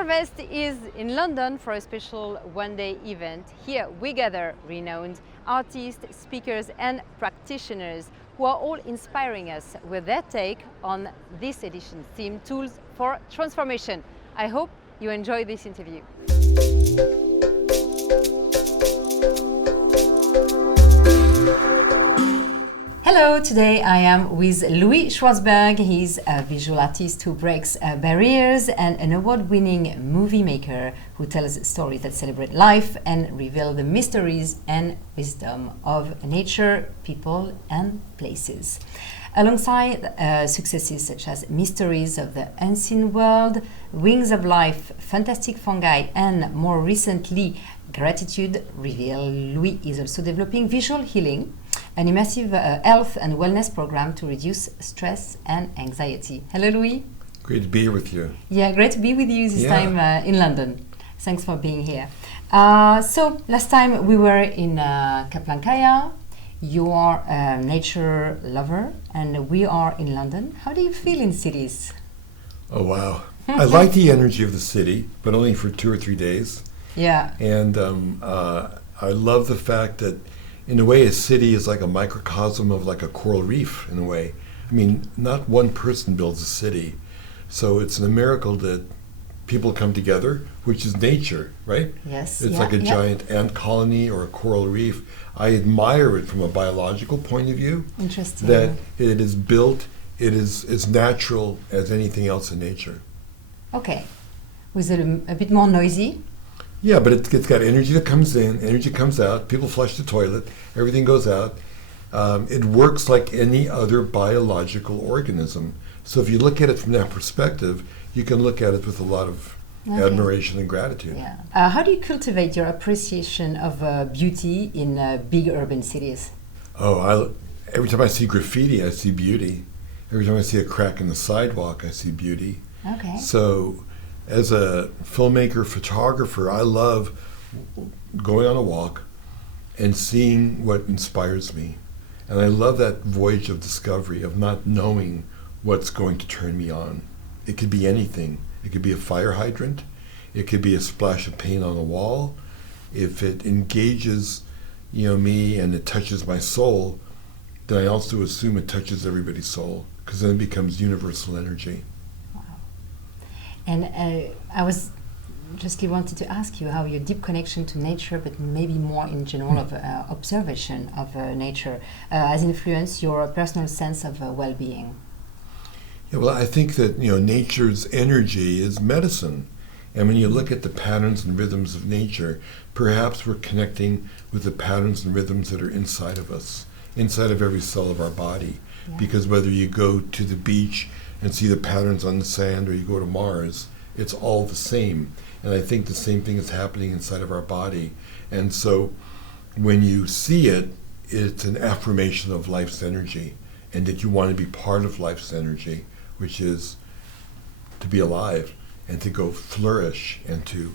Harvest is in London for a special one-day event. Here we gather renowned artists, speakers and practitioners who are all inspiring us with their take on this edition's theme, Tools for Transformation. I hope you enjoy this interview. Hello, today I am with Louie Schwartzberg. He's a visual artist who breaks barriers and an award-winning movie maker who tells stories that celebrate life and reveal the mysteries and wisdom of nature, people and places. Alongside successes such as Mysteries of the Unseen World, Wings of Life, Fantastic Fungi and more recently Gratitude Reveal, Louie is also developing visual healing, an immersive health and wellness program to reduce stress and anxiety. Hello, Louie. Great to be here with you. Yeah, great to be with you this time in London. Thanks for being here. So, last time we were in Kaplankaya. You are a nature lover, and we are in London. How do you feel in cities? Oh, wow. I like the energy of the city, but only for 2 or 3 days. Yeah. And I love the fact that in a way, a city is like a microcosm of like a coral reef, in a way. I mean, not one person builds a city. So it's a miracle that people come together, which is nature, right? Yes. It's like a giant ant colony or a coral reef. I admire it from a biological point of view. Interesting. That it is built, it is as natural as anything else in nature. Okay. Was it a bit more noisy? Yeah, but it's got energy that comes in, energy comes out, people flush the toilet, everything goes out. It works like any other biological organism. So if you look at it from that perspective, you can look at it with a lot of admiration and gratitude. Yeah. How do you cultivate your appreciation of beauty in big urban cities? Oh, every time I see graffiti, I see beauty. Every time I see a crack in the sidewalk, I see beauty. Okay. So as a filmmaker, photographer, I love going on a walk and seeing what inspires me. And I love that voyage of discovery, of not knowing what's going to turn me on. It could be anything. It could be a fire hydrant. It could be a splash of paint on a wall. If it engages, me and it touches my soul, then I also assume it touches everybody's soul, because then it becomes universal energy. And I was just wanted to ask you how your deep connection to nature, but maybe more in general of observation of nature, has influenced your personal sense of well-being. Yeah, well, I think that nature's energy is medicine, and when you look at the patterns and rhythms of nature, perhaps we're connecting with the patterns and rhythms that are inside of us, inside of every cell of our body. Yeah. Because whether you go to the beach and see the patterns on the sand, or you go to Mars, it's all the same. And I think the same thing is happening inside of our body. And so when you see it, it's an affirmation of life's energy, and that you want to be part of life's energy, which is to be alive and to go flourish and to,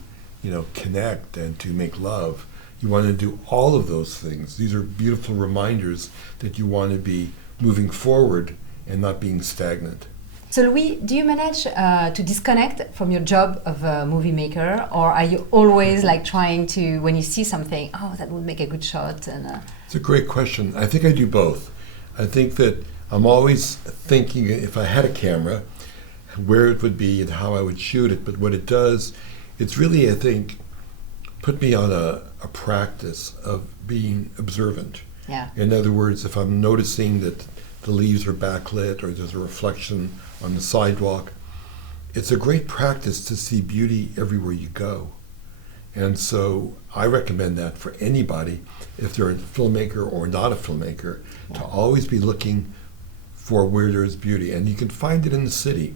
connect and to make love. You want to do all of those things. These are beautiful reminders that you want to be moving forward and not being stagnant. So Louie, do you manage to disconnect from your job of a movie maker, or are you always trying to, when you see something, that would make a good shot? And It's a great question. I think I do both. I think that I'm always thinking, if I had a camera, where it would be and how I would shoot it. But what it does, it's really, I think, put me on a practice of being observant. Yeah. In other words, if I'm noticing that the leaves are backlit or there's a reflection on the sidewalk, it's a great practice to see beauty everywhere you go. And so I recommend that for anybody, if they're a filmmaker or not a filmmaker, to always be looking for where there's beauty. And you can find it in the city,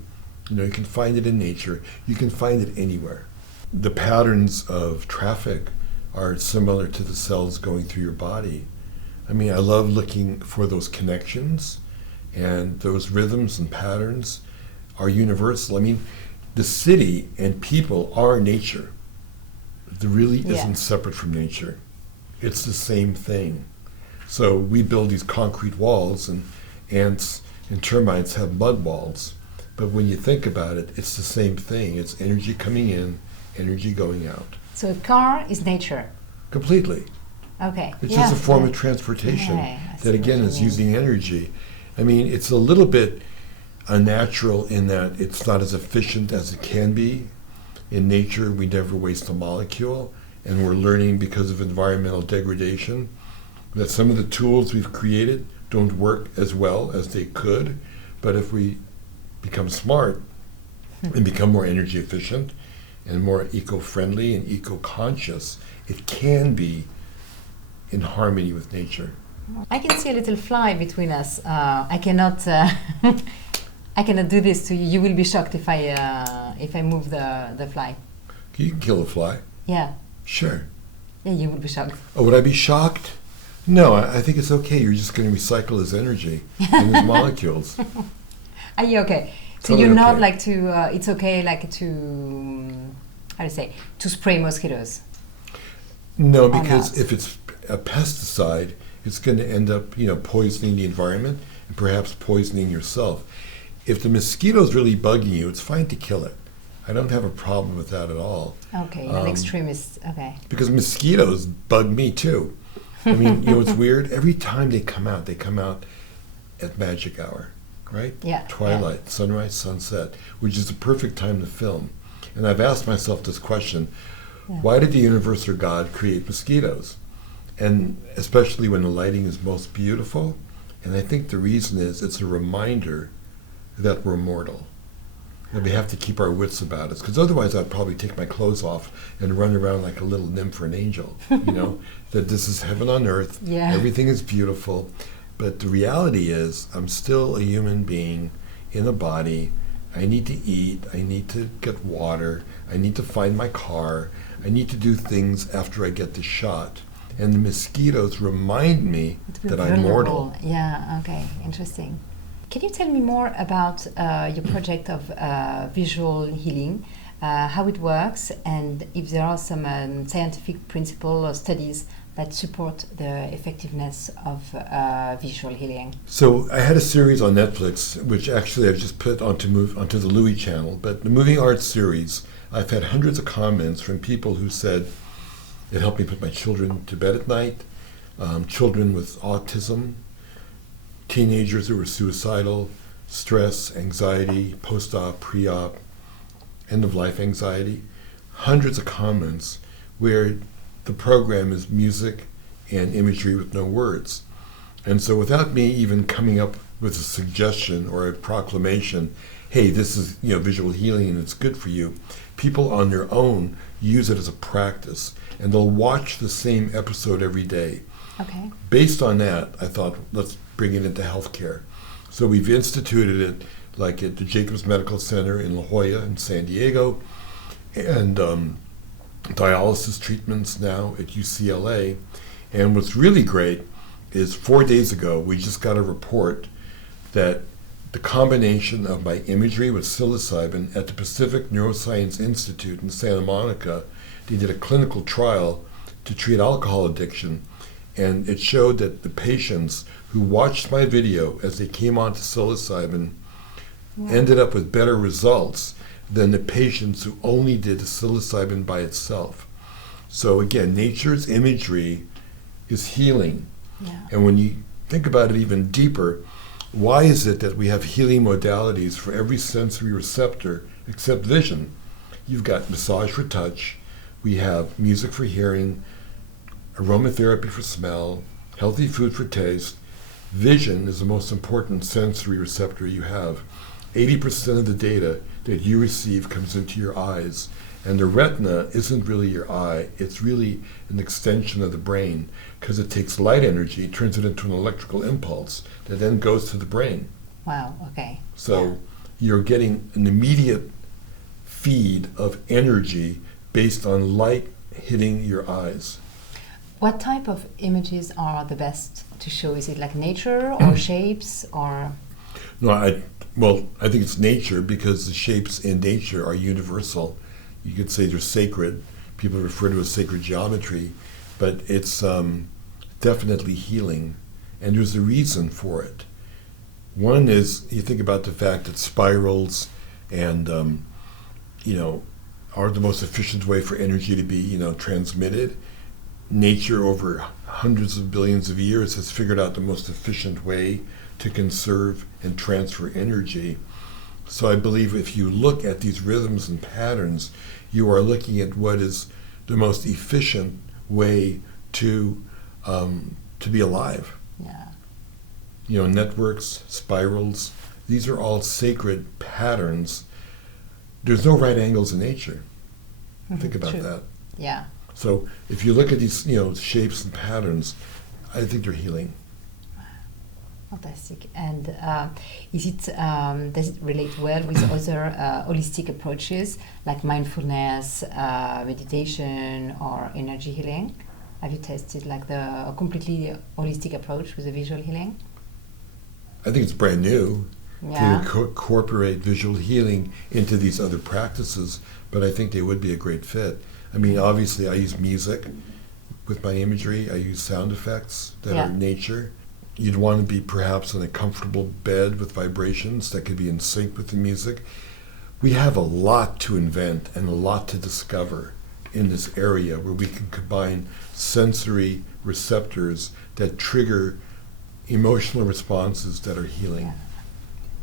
you can find it in nature, you can find it anywhere. The patterns of traffic are similar to the cells going through your body. I mean, I love looking for those connections, and those rhythms and patterns are universal. I mean, the city and people are nature. It really isn't separate from nature. It's the same thing. So we build these concrete walls, and ants and termites have mud walls. But when you think about it, it's the same thing. It's energy coming in, energy going out. So a car is nature. Completely. Okay. It's just a form of transportation that, again, is using energy. I mean, it's a little bit unnatural in that it's not as efficient as it can be. In nature, we never waste a molecule, and we're learning because of environmental degradation that some of the tools we've created don't work as well as they could. But if we become smart and become more energy efficient and more eco-friendly and eco-conscious, it can be in harmony with nature. I can see a little fly between us. I cannot. I cannot do this to you. You will be shocked if I move the fly. You can kill a fly. Yeah. Sure. Yeah, you would be shocked. Oh, would I be shocked? No, I think it's okay. You're just going to recycle his energy and his molecules. Are you okay? So Totally you're not okay. like to. It's okay, like to. How do you say? To spray mosquitoes. No, Or because not? if it's a pesticide, it's going to end up, poisoning the environment and perhaps poisoning yourself. If the mosquito's really bugging you, it's fine to kill it. I don't have a problem with that at all. Okay, an extremist. Okay. Because mosquitoes bug me too. I mean, it's weird. Every time they come out at magic hour, right? Yeah. Twilight, sunrise, sunset, which is the perfect time to film. And I've asked myself this question, why did the universe or God create mosquitoes? And especially when the lighting is most beautiful. And I think the reason is it's a reminder that we're mortal. That we have to keep our wits about us. Because otherwise I'd probably take my clothes off and run around like a little nymph or an angel. That this is heaven on earth. Yeah. Everything is beautiful. But the reality is I'm still a human being in a body. I need to eat. I need to get water. I need to find my car. I need to do things after I get the shot. And the mosquitoes remind me that I'm mortal. Yeah, okay, interesting. Can you tell me more about your project of visual healing, how it works, and if there are some scientific principles or studies that support the effectiveness of visual healing? So I had a series on Netflix, which actually I've just put onto the Louie channel, but the moving arts series, I've had hundreds of comments from people who said it helped me put my children to bed at night, children with autism, teenagers who were suicidal, stress, anxiety, post-op, pre-op, end-of-life anxiety. Hundreds of comments where the program is music and imagery with no words. And so without me even coming up with a suggestion or a proclamation, hey, this is visual healing and it's good for you, people on their own use it as a practice and they'll watch the same episode every day. Okay. Based on that, I thought, let's bring it into healthcare. So we've instituted it like at the Jacobs Medical Center in La Jolla in San Diego, and dialysis treatments now at UCLA. And what's really great is 4 days ago, we just got a report that the combination of my imagery with psilocybin at the Pacific Neuroscience Institute in Santa Monica, they did a clinical trial to treat alcohol addiction. And it showed that the patients who watched my video as they came onto psilocybin ended up with better results than the patients who only did psilocybin by itself. So again, nature's imagery is healing. Yeah. And when you think about it even deeper, why is it that we have healing modalities for every sensory receptor except vision? You've got massage for touch, we have music for hearing, aromatherapy for smell, healthy food for taste. Vision is the most important sensory receptor you have. 80% of the data that you receive comes into your eyes. And the retina isn't really your eye, it's really an extension of the brain because it takes light energy, turns it into an electrical impulse that then goes to the brain. Wow, okay. So you're getting an immediate feed of energy based on light hitting your eyes. What type of images are the best to show? Is it like nature or shapes or? No, I think it's nature because the shapes in nature are universal. You could say they're sacred. People refer to it as sacred geometry, but it's definitely healing, and there's a reason for it. One is you think about the fact that spirals and are the most efficient way for energy to be transmitted. Nature over hundreds of billions of years has figured out the most efficient way to conserve and transfer energy. So I believe if you look at these rhythms and patterns, you are looking at what is the most efficient way to be alive. Yeah. Networks, spirals, these are all sacred patterns. There's no right angles in nature. Think about True. that. Yeah. So if you look at these, shapes and patterns, I think they're healing. Fantastic. And does it relate well with other holistic approaches like mindfulness, meditation, or energy healing? Have you tested like the completely holistic approach with the visual healing? I think it's brand new Yeah. to incorporate visual healing into these other practices, but I think they would be a great fit. I mean, obviously, I use music with my imagery. I use sound effects that are nature. You'd want to be perhaps in a comfortable bed with vibrations that could be in sync with the music. We have a lot to invent and a lot to discover in this area where we can combine sensory receptors that trigger emotional responses that are healing. Yeah.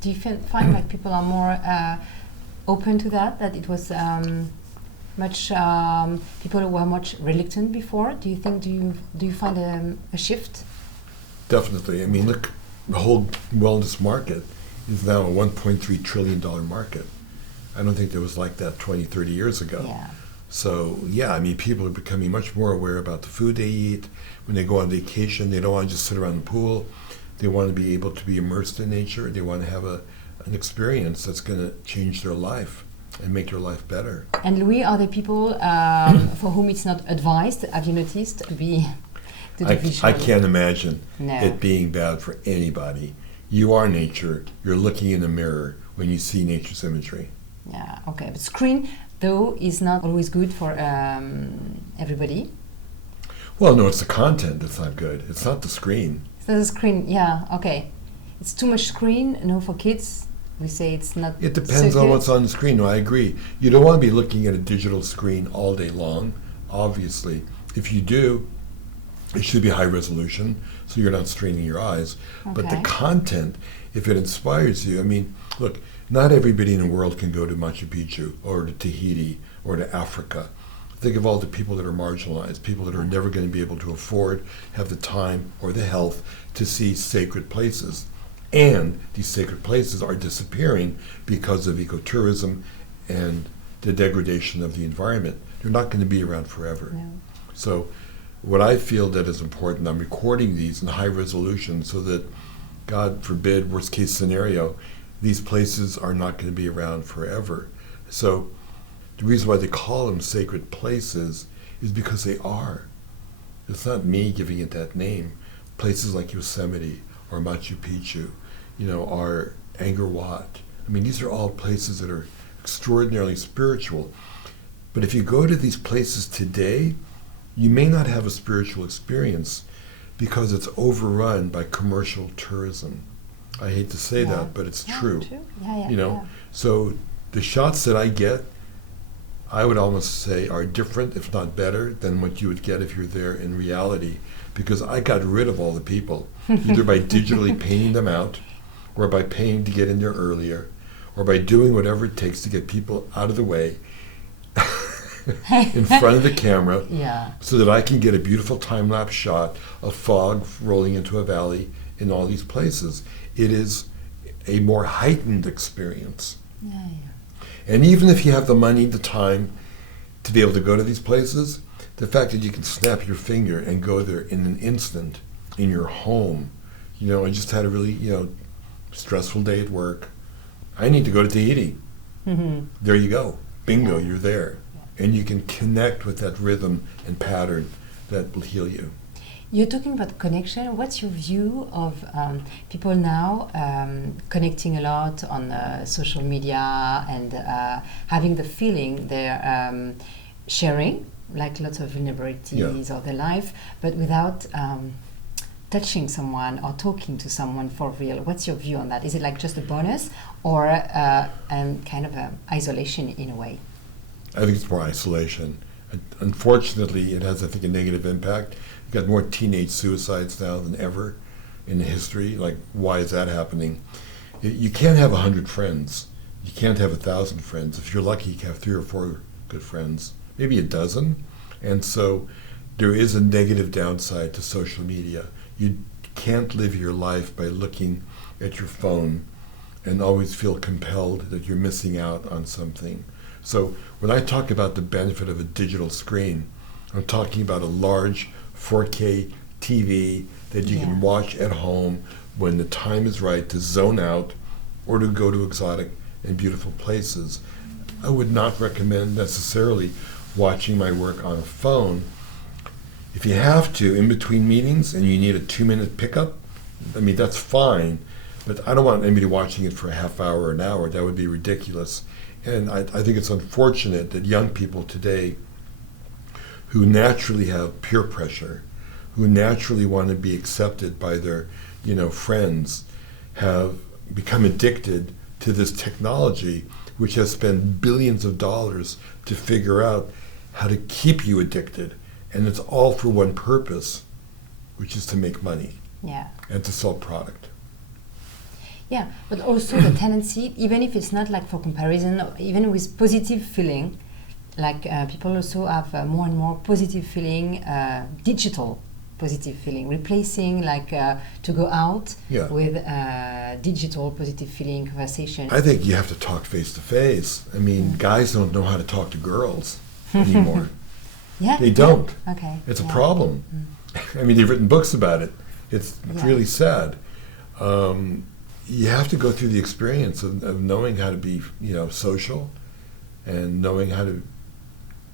Do you find like people are more open to that it was much people who were much reluctant before? Do you think do you find a shift? Definitely. I mean, look, the whole wellness market is now a $1.3 trillion market. I don't think it was like that 20, 30 years ago. Yeah. So, yeah, I mean, people are becoming much more aware about the food they eat. When they go on vacation, they don't want to just sit around the pool. They want to be able to be immersed in nature. They want to have an experience that's going to change their life and make their life better. And Louis, are there people for whom it's not advised, have you noticed, to be to do visual? I can't imagine No. it being bad for anybody. You are nature. You're looking in the mirror when you see nature's imagery. Yeah, okay. But screen, though, is not always good for everybody. Well, no, it's the content that's not good. It's not the screen. So the screen, yeah, okay. It's too much screen, no, for kids. We say it's not. It depends so on good. what's on the screen. No, I agree. You don't want to be looking at a digital screen all day long, obviously. If you do, it should be high resolution, so you're not straining your eyes. But the Okay. content, if it inspires you, I mean, look, not everybody in the world can go to Machu Picchu or to Tahiti or to Africa. Think of all the people that are marginalized, people that are never going to be able to afford, have the time or the health to see sacred places. And these sacred places are disappearing because of ecotourism and the degradation of the environment. They're not going to be around forever. No. So what I feel that is important, I'm recording these in high resolution so that, God forbid, worst case scenario, these places are not going to be around forever. So the reason why they call them sacred places is because they are. It's not me giving it that name. Places like Yosemite or Machu Picchu, or Angkor Wat. I mean, these are all places that are extraordinarily spiritual. But if you go to these places today, you may not have a spiritual experience because it's overrun by commercial tourism. I hate to say that, but it's true. Yeah. So the shots that I get, I would almost say are different, if not better, than what you would get if you're there in reality, because I got rid of all the people, either by digitally painting them out, or by paying to get in there earlier, or by doing whatever it takes to get people out of the way in front of the camera, so that I can get a beautiful time-lapse shot of fog rolling into a valley in all these places. It is a more heightened experience. And even if you have the money, the time to be able to go to these places, the fact that you can snap your finger and go there in an instant in your home. I just had a really, stressful day at work. I need to go to Tahiti. Mm-hmm. There you go. Bingo, you're there. And you can connect with that rhythm and pattern that will heal you. You're talking about connection. What's your view of people now connecting a lot on social media and having the feeling they're sharing, like lots of vulnerabilities of their life, but without touching someone or talking to someone for real? What's your view on that? Is it like just a bonus or kind of isolation in a way? I think it's more isolation. Unfortunately, it has, I think, a negative impact. You've got more teenage suicides now than ever in history. Like, why is that happening? You can't have 100 friends. You can't have 1,000 friends. If you're lucky, you can have 3 or 4 good friends, maybe a dozen. And so there is a negative downside to social media. You can't live your life by looking at your phone and always feel compelled that you're missing out on something. So when I talk about the benefit of a digital screen, I'm talking about a large 4K TV that you can watch at home when the time is right to zone out or to go to exotic and beautiful places. I would not recommend necessarily watching my work on a phone. If you have to, in between meetings, and you need a 2-minute pickup, I mean, that's fine, but I don't want anybody watching it for a half hour or an hour. That would be ridiculous. And I think it's unfortunate that young people today who naturally have peer pressure, who naturally want to be accepted by their, friends, have become addicted to this technology, which has spent billions of dollars to figure out how to keep you addicted. And it's all for one purpose, which is to make money and to sell product. Yeah, but also the tendency, even if it's not like for comparison, even with positive feeling, like people also have more and more positive feeling, digital positive feeling, replacing like to go out with digital positive feeling conversation. I think you have to talk face to face. I mean, guys don't know how to talk to girls anymore. They don't. Okay. It's a problem. I mean, they've written books about it. It's really sad. You have to go through the experience of knowing how to be, social, and knowing how to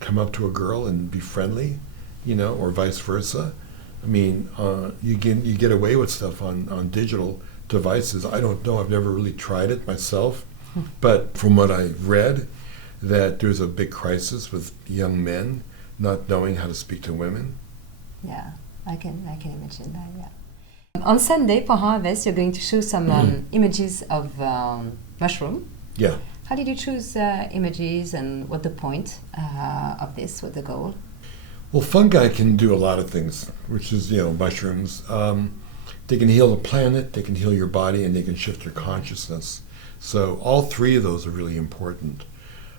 come up to a girl and be friendly, or vice versa. I mean, you get away with stuff on digital devices. I don't know. I've never really tried it myself, but from what I've read, that there's a big crisis with young men not knowing how to speak to women. Yeah, I can imagine that. Yeah. On Sunday for Harvest, you're going to show some images of mushroom. Yeah. How did you choose images, and what the point of this? What the goal? Well, fungi can do a lot of things, which is, mushrooms. They can heal the planet, they can heal your body, and they can shift your consciousness. So all 3 of those are really important.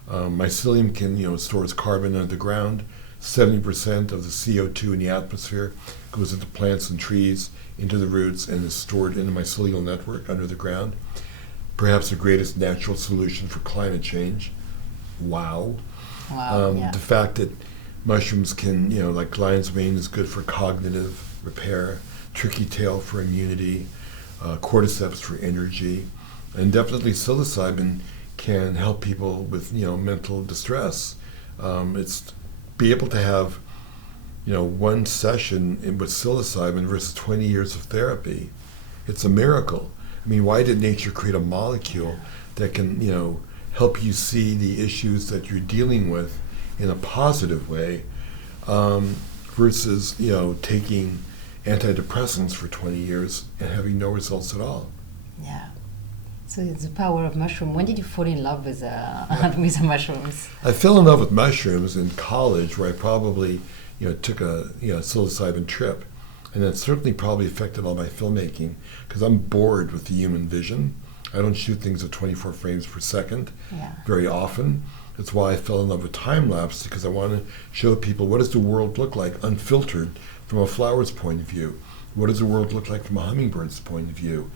Mycelium can, stores carbon under the ground. 70% of the CO2 in the atmosphere goes into plants and trees, into the roots, and is stored in the mycelial network under the ground. Perhaps the greatest natural solution for climate change. Wow. The fact that mushrooms can, like lion's mane is good for cognitive repair, tricky tail for immunity, cordyceps for energy, and definitely psilocybin can help people with, mental distress. It's be able to have, one session with psilocybin versus 20 years of therapy. It's a miracle. I mean, why did nature create a molecule that can, help you see the issues that you're dealing with in a positive way, versus, taking antidepressants for 20 years and having no results at all. Yeah. So it's the power of mushroom. When did you fall in love with with the mushrooms? I fell in love with mushrooms in college, where I probably, took a psilocybin trip, and that certainly probably affected all my filmmaking, because I'm bored with the human vision. I don't shoot things at 24 frames per second very often. That's why I fell in love with time lapse, because I want to show people what does the world look like unfiltered from a flower's point of view. What does the world look like from a hummingbird's point of view?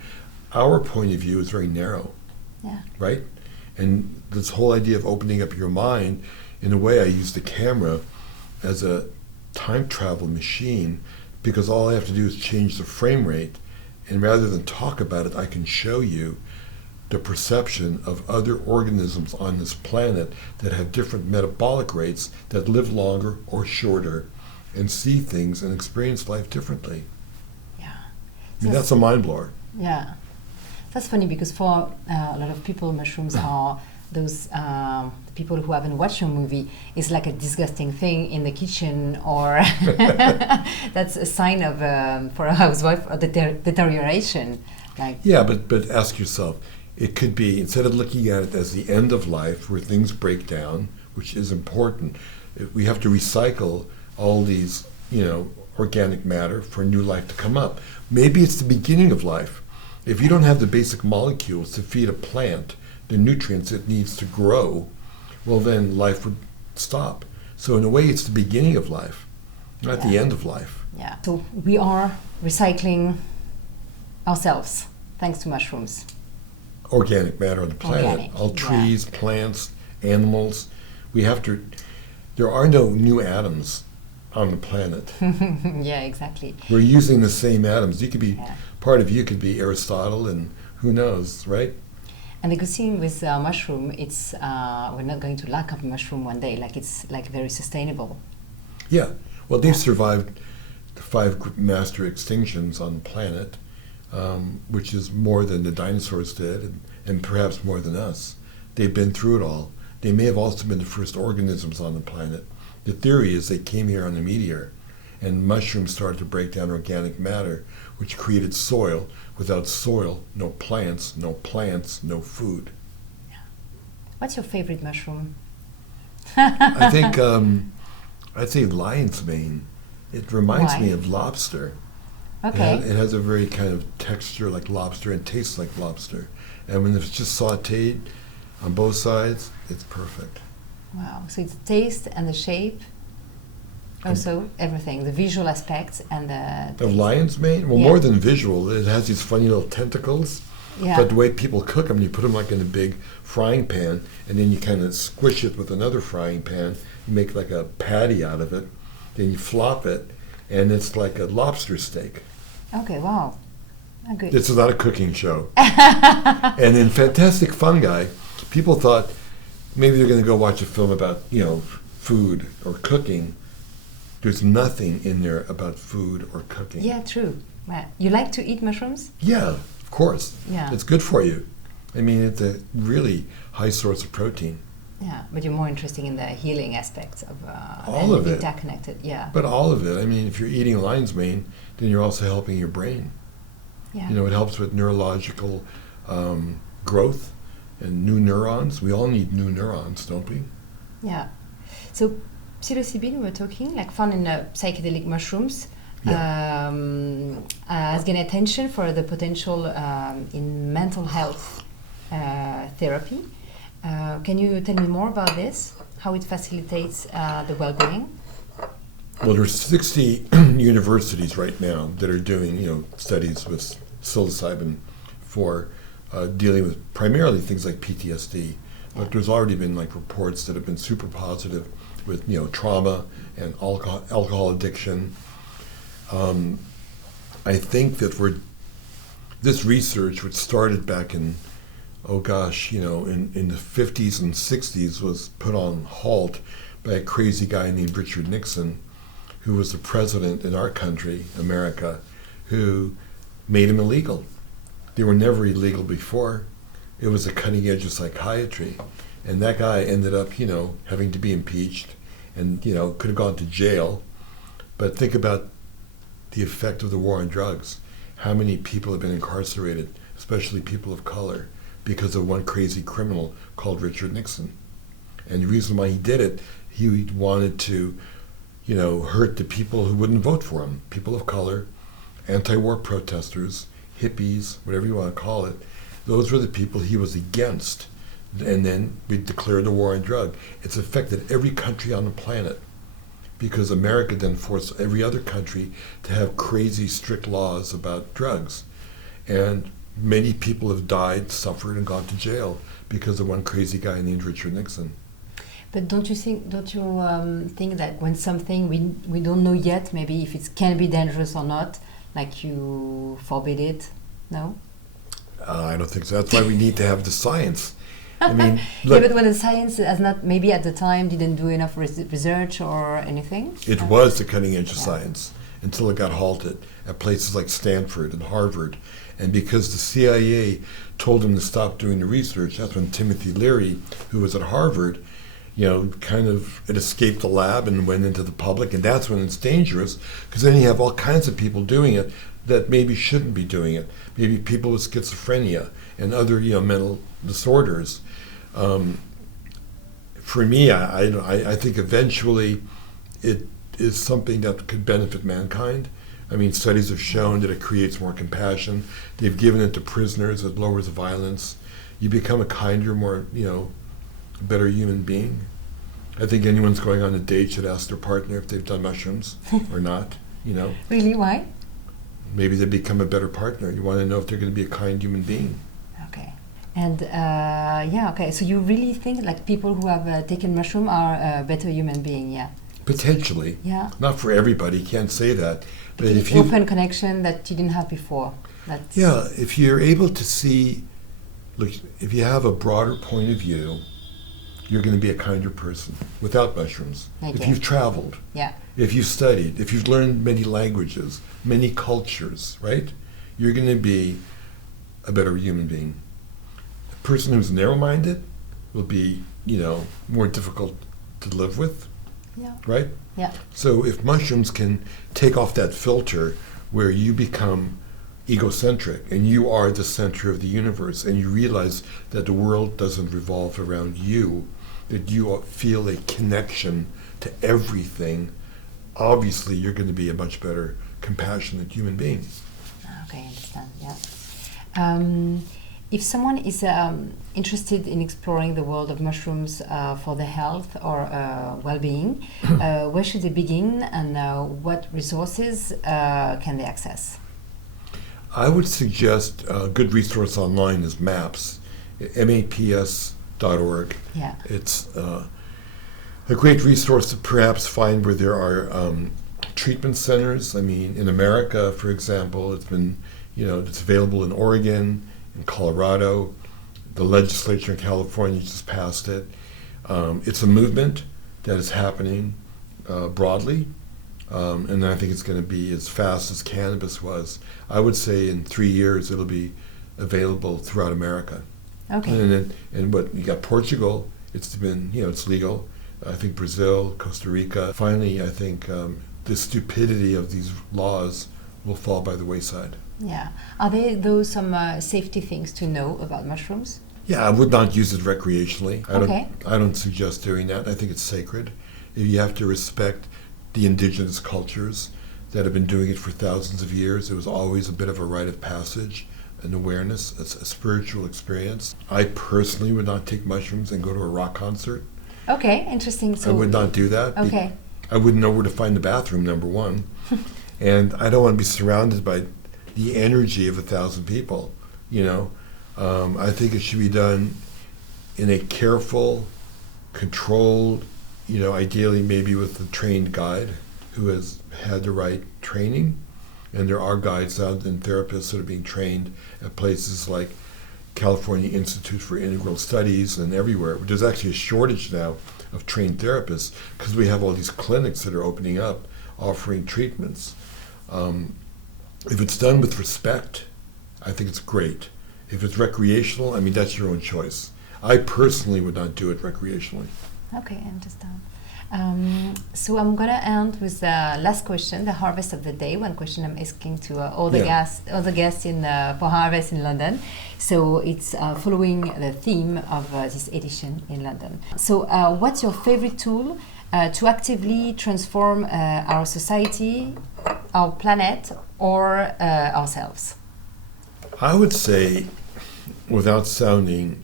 Our point of view is very narrow, right? And this whole idea of opening up your mind, in a way I use the camera as a time travel machine, because all I have to do is change the frame rate, and rather than talk about it, I can show you the perception of other organisms on this planet that have different metabolic rates, that live longer or shorter, and see things and experience life differently. Yeah. I mean, that's a mind blower. Yeah. That's funny, because for a lot of people, mushrooms are those people who haven't watched your movie, it's like a disgusting thing in the kitchen, or that's a sign of for a housewife of deterioration. Like Yeah, but ask yourself, it could be, instead of looking at it as the end of life where things break down, which is important, we have to recycle all these, organic matter for new life to come up. Maybe it's the beginning of life. If you don't have the basic molecules to feed a plant the nutrients it needs to grow, well then life would stop. So in a way it's the beginning of life, not the end of life. Yeah. So we are recycling ourselves thanks to mushrooms. Organic matter on the planet. Organic, All trees, plants, animals. There are no new atoms on the planet. Yeah, exactly. We're using the same atoms. You could be, part of you could be Aristotle, and who knows, right? And the good thing with mushroom, it's we're not going to lack of mushroom one day. Like it's like very sustainable. Yeah. Well, they've survived the 5 master extinctions on the planet, which is more than the dinosaurs did, and perhaps more than us. They've been through it all. They may have also been the first organisms on the planet. The theory is they came here on a meteor, and mushrooms started to break down organic matter, which created soil. Without soil, no plants, no food. Yeah. What's your favorite mushroom? I think I'd say lion's mane. It reminds me of lobster. Okay. It has a very kind of texture like lobster and tastes like lobster. And when it's just sautéed on both sides, it's perfect. Wow. So it's the taste and the shape. Also, everything, the visual aspects and the lion's mane? Well, more than visual, it has these funny little tentacles. Yeah. But the way people cook them, you put them like in a big frying pan, and then you kind of squish it with another frying pan, you make like a patty out of it, then you flop it, and it's like a lobster steak. Okay, wow. Oh, good. It's not a cooking show. And in Fantastic Fungi, people thought maybe they're going to go watch a film about, food or cooking. There's nothing in there about food or cooking. Yeah, true. You like to eat mushrooms? Yeah, of course. Yeah. It's good for you. I mean, it's a really high source of protein. Yeah, but you're more interested in the healing aspects of all of it. Interconnected. Yeah. But all of it. I mean, if you're eating lion's mane, then you're also helping your brain. Yeah. It helps with neurological growth and new neurons. We all need new neurons, don't we? Yeah. So psilocybin, we were talking, like found in psychedelic mushrooms, has gained attention for the potential in mental health therapy. Can you tell me more about this? How it facilitates the well-being? Well, there's 60 universities right now that are doing, studies with psilocybin for dealing with primarily things like PTSD. But there's already been reports that have been super positive with trauma and alcohol addiction. I think that this research, which started back in in the 50s and 60s, was put on halt by a crazy guy named Richard Nixon, who was the president in our country, America, who made them illegal. They were never illegal before. It was the cutting edge of psychiatry. And that guy ended up, having to be impeached and, could have gone to jail. But think about the effect of the war on drugs. How many people have been incarcerated, especially people of color, because of one crazy criminal called Richard Nixon. And the reason why he did it, he wanted to, hurt the people who wouldn't vote for him, people of color, anti-war protesters, hippies, whatever you want to call it. Those were the people he was against. And then we declared the war on drug. It's affected every country on the planet because America then forced every other country to have crazy strict laws about drugs. And many people have died, suffered, and gone to jail because of one crazy guy named Richard Nixon. But don't you think that when something we don't know yet, maybe if it can be dangerous or not, like you forbid it? No? I don't think so. That's why we need to have the science. I mean, yeah, but when the science has not, maybe at the time didn't do enough research or anything? It was the cutting edge of science. until it got halted at places like Stanford and Harvard. And because the CIA told them to stop doing the research, that's when Timothy Leary, who was at Harvard, kind of, it escaped the lab and went into the public, and that's when it's dangerous, because then you have all kinds of people doing it that maybe shouldn't be doing it. Maybe people with schizophrenia and other, mental disorders. For me, I think eventually it is something that could benefit mankind. I mean, studies have shown that it creates more compassion. They've given it to prisoners. It lowers violence. You become a kinder, more, better human being. I think anyone's going on a date should ask their partner if they've done mushrooms or not, Really? Why? Maybe they become a better partner. You want to know if they're going to be a kind human being. Okay. And okay. So you really think like people who have taken mushroom are a better human being? Yeah. Potentially. Yeah. Not for everybody. Can't say that. But if you open connection that you didn't have before. Yeah. If you're able to see, look, if you have a broader point of view, you're going to be a kinder person without mushrooms. Okay. If you've traveled. Yeah. If you've studied, if you've learned many languages, many cultures, right? You're going to be a better human being. A person who's narrow-minded will be, more difficult to live with, right? Yeah. So if mushrooms can take off that filter where you become egocentric and you are the center of the universe and you realize that the world doesn't revolve around you, that you feel a connection to everything, obviously you're going to be a much better compassionate human being. Okay, I understand, yeah. If someone is interested in exploring the world of mushrooms for their health or well-being, where should they begin and what resources can they access? I would suggest a good resource online is MAPS, maps.org. Yeah. It's a great resource to perhaps find where there are treatment centers. I mean, in America, for example, it's been, it's available in Oregon, in Colorado. The legislature in California just passed it. It's a movement that is happening broadly, and I think it's going to be as fast as cannabis was. I would say in 3 years it'll be available throughout America. Okay. And what you got Portugal, it's been, it's legal. I think Brazil, Costa Rica. Finally, I think the stupidity of these laws will fall by the wayside. Yeah. Are there some safety things to know about mushrooms? Yeah, I would not use it recreationally. Okay. I don't suggest doing that. I think it's sacred. You have to respect the indigenous cultures that have been doing it for thousands of years. It was always a bit of a rite of passage, an awareness, a spiritual experience. I personally would not take mushrooms and go to a rock concert. Okay, interesting. So I would not do that. Okay. I wouldn't know where to find the bathroom, number one. And I don't want to be surrounded by the energy of 1,000 people, I think it should be done in a careful, controlled, ideally maybe with a trained guide who has had the right training. And there are guides out and therapists that are being trained at places like California Institute for Integral Studies and everywhere. There's actually a shortage now of trained therapists because we have all these clinics that are opening up offering treatments. If it's done with respect, I think it's great. If it's recreational, that's your own choice. I personally would not do it recreationally. Okay, I understand. So I'm going to end with the last question, the harvest of the day. One question I'm asking to all the guests for Harvest in London. So it's following the theme of this edition in London. So what's your favorite tool to actively transform our society, our planet, or ourselves? I would say, without sounding,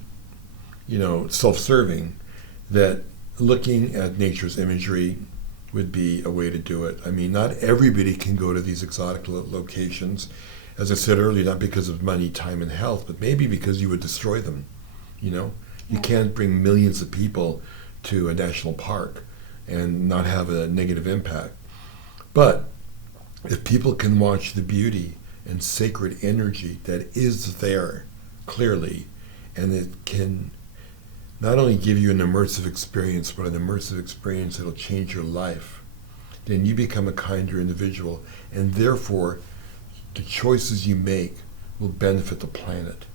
self-serving, that looking at nature's imagery would be a way to do it. Not everybody can go to these exotic locations, as I said earlier, not because of money, time, and health, but maybe because you would destroy them. You can't bring millions of people to a national park and not have a negative impact. But if people can watch the beauty and sacred energy that is there clearly, and it can not only give you an immersive experience, but an immersive experience that'll change your life, then you become a kinder individual, and therefore the choices you make will benefit the planet.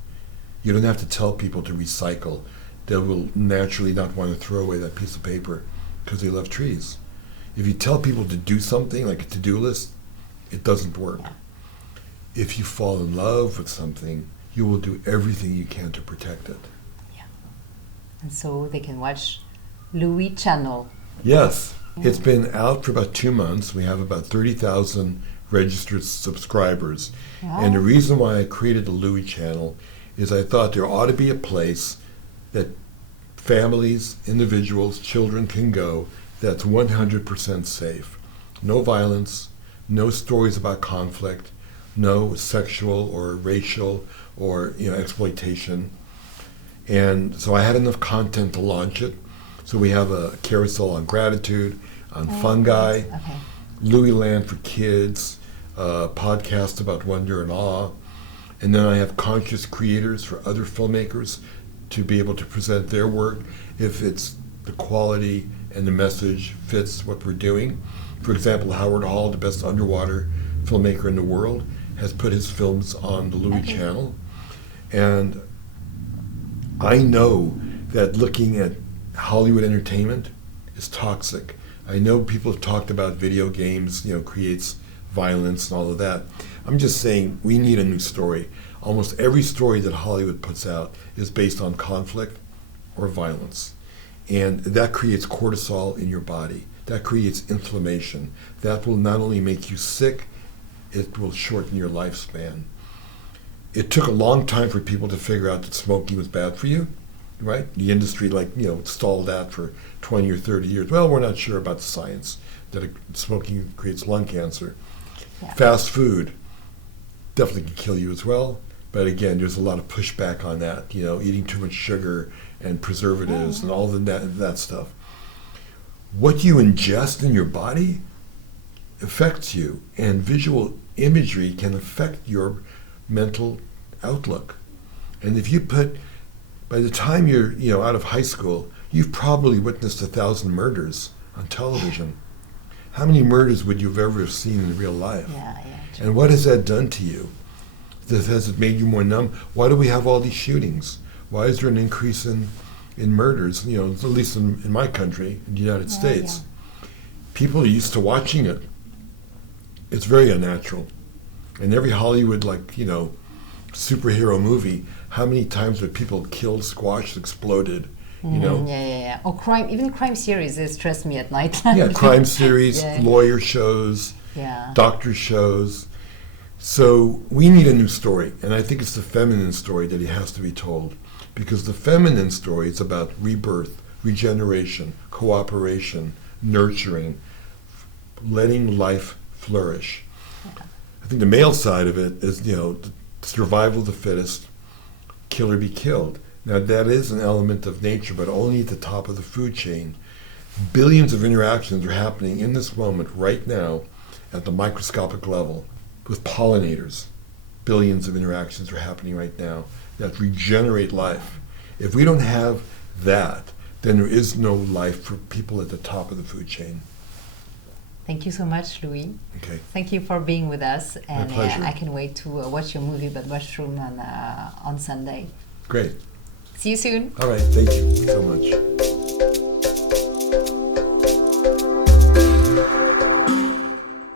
You don't have to tell people to recycle. They will naturally not want to throw away that piece of paper because they love trees. If you tell people to do something like a to-do list, it doesn't work. Yeah. If you fall in love with something, you will do everything you can to protect it. Yeah. And so they can watch Louie channel. Yes. It's been out for about 2 months. We have about 30,000 registered subscribers. Wow. And the reason why I created the Louie channel is I thought there ought to be a place that families, individuals, children can go that's 100% safe. No violence, no stories about conflict, no sexual or racial or exploitation. And so I had enough content to launch it. So we have a carousel on gratitude, on fungi, Okay. Louie Land for kids, podcast about wonder and awe. And then I have conscious creators for other filmmakers to be able to present their work if it's the quality and the message fits what we're doing. For example, Howard Hall, the best underwater filmmaker in the world, has put his films on the Louie channel. And I know that looking at Hollywood entertainment is toxic. I know people have talked about video games, creates violence and all of that. I'm just saying we need a new story. Almost every story that Hollywood puts out is based on conflict or violence. And that creates cortisol in your body. That creates inflammation. That will not only make you sick, it will shorten your lifespan. It took a long time for people to figure out that smoking was bad for you, right? The industry stalled that for 20 or 30 years. Well, we're not sure about the science that smoking creates lung cancer. Yeah. Fast food definitely can kill you as well. But again, there's a lot of pushback on that, eating too much sugar and preservatives and all that stuff. What you ingest in your body affects you, and visual imagery can affect your mental outlook. And if you by the time you're out of high school, you've probably witnessed 1,000 murders on television. How many murders would you have ever seen in real life? Yeah. And what has that done to you? Has it made you more numb? Why do we have all these shootings? Why is there an increase in murders? At least in my country, in the United States. People are used to watching it. It's very unnatural. And every Hollywood, superhero movie, how many times were people killed, squashed, exploded? Yeah. Or even crime series, they stress me at night. Yeah, crime series, lawyer shows, doctor shows. So we need a new story, and I think it's the feminine story that it has to be told, because the feminine story is about rebirth, regeneration, cooperation, nurturing, letting life flourish. I think the male side of it is, survival of the fittest, kill or be killed. Now that is an element of nature, but only at the top of the food chain. Billions of interactions are happening in this moment right now at the microscopic level with pollinators. Billions of interactions are happening right now that regenerate life. If we don't have that, then there is no life for people at the top of the food chain. Thank you so much, Louie. Okay. Thank you for being with us. And My pleasure. I can wait to watch your movie about mushroom on Sunday. Great. See you soon. All right, thank you so much.